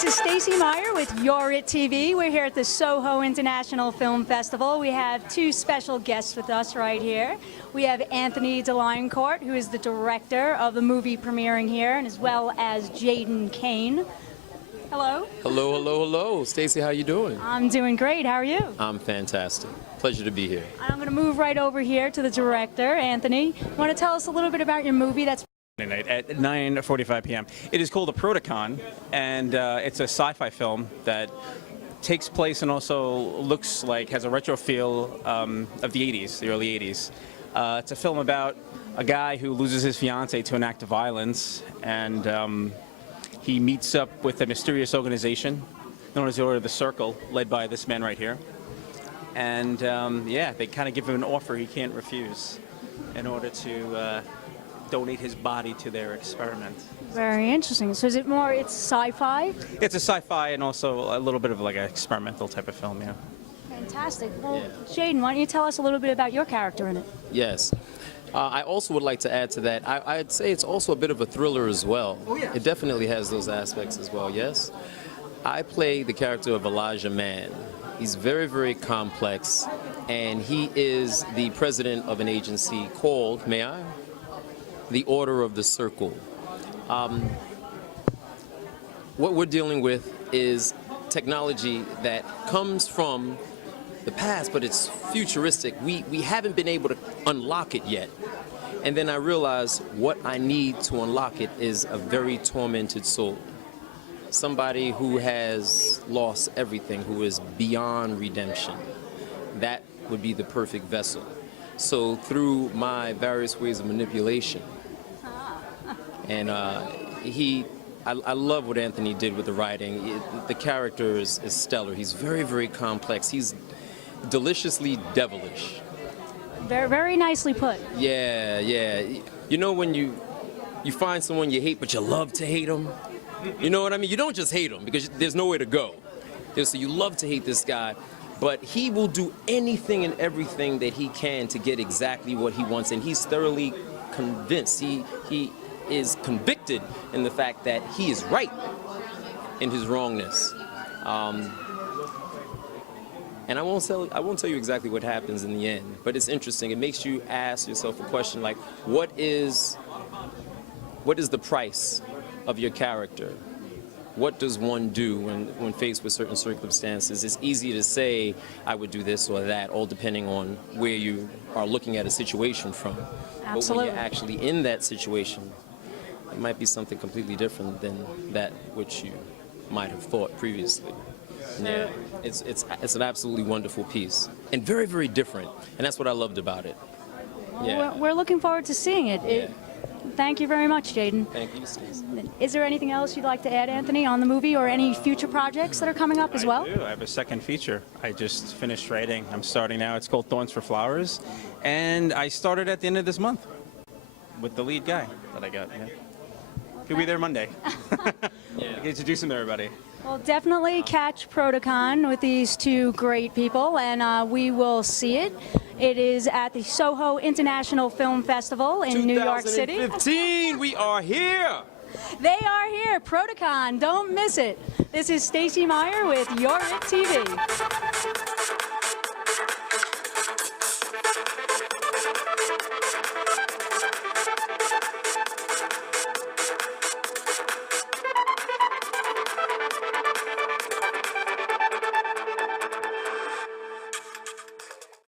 This is Stacey Meyer with You're It TV. We're here at the SOHO International Film Festival. We have two special guests with us right here. We have Anthony de Lioncourt, who is the director of the movie premiering here, and as well as Jaiden Kaine. Hello. Hello, hello, hello. Stacey, how you doing? I'm doing great. How are you? I'm fantastic. Pleasure to be here. I'm going to move right over here to the director, Anthony. You want to tell us a little bit about your movie that's Night at 9:45 p.m. It is called a Protokon, and it's a sci-fi film that takes place and also looks like, has a retro feel of the 80s, the early 80s. It's a film about a guy who loses his fiancée to an act of violence, and he meets up with a mysterious organization known as the Order of the Circle, led by this man right here. And yeah, they kind of give him an offer he can't refuse in order to donate his body to their experiment. very interesting. So is it more, it's sci-fi? It's a sci-fi and also a little bit of like an experimental type of film, yeah. Fantastic. Well, Jaiden, why don't you tell us a little bit about your character in it? Yes. I also would like to add to that, I'd say it's also a bit of a thriller as well. Oh, yeah. It definitely has those aspects as well, yes. I play the character of Elijah Mann. He's very, very complex, and he is the president of an agency called, may I? The Order of the Circle. What we're dealing with is technology that comes from the past, but it's futuristic. We haven't been able to unlock it yet. And then I realized what I need to unlock it is a very tormented soul. Somebody who has lost everything, who is beyond redemption. That would be the perfect vessel. So through my various ways of manipulation, and I love what Anthony did with the writing. The character is stellar. He's very, very complex. He's deliciously devilish. Very, very nicely put. Yeah, yeah. You know when you find someone you hate, but you love to hate them? You know what I mean? You don't just hate him because there's nowhere to go. So you love to hate this guy, but he will do anything and everything that he can to get exactly what he wants, and he's thoroughly convinced. He is convicted in the fact that he is right in his wrongness. And I won't tell you exactly what happens in the end, but it's interesting. It makes you ask yourself a question like, what is the price of your character? What does one do when faced with certain circumstances? It's easy to say, I would do this or that, all depending on where you are looking at a situation from. Absolutely. But when you're actually in that situation, it might be something completely different than that which you might have thought previously. Yeah, it's an absolutely wonderful piece and very, very different, and that's what I loved about it. Yeah. We're looking forward to seeing it. Yeah. Thank you very much, Jaiden. Thank you, Stacey. Is there anything else you'd like to add, Anthony, on the movie or any future projects that are coming up as well? I do. I have a second feature. I just finished writing. I'm starting now. It's called Thorns for Flowers, and I started at the end of this month with the lead guy that I got. Yeah. He'll be there Monday. Yeah. Introduce him to everybody. Well, definitely catch Protokon with these two great people, and we will see it. It is at the SOHO International Film Festival in New York City. 2015, we are here. They are here, Protokon. Don't miss it. This is Stacey Meyer with You're It TV.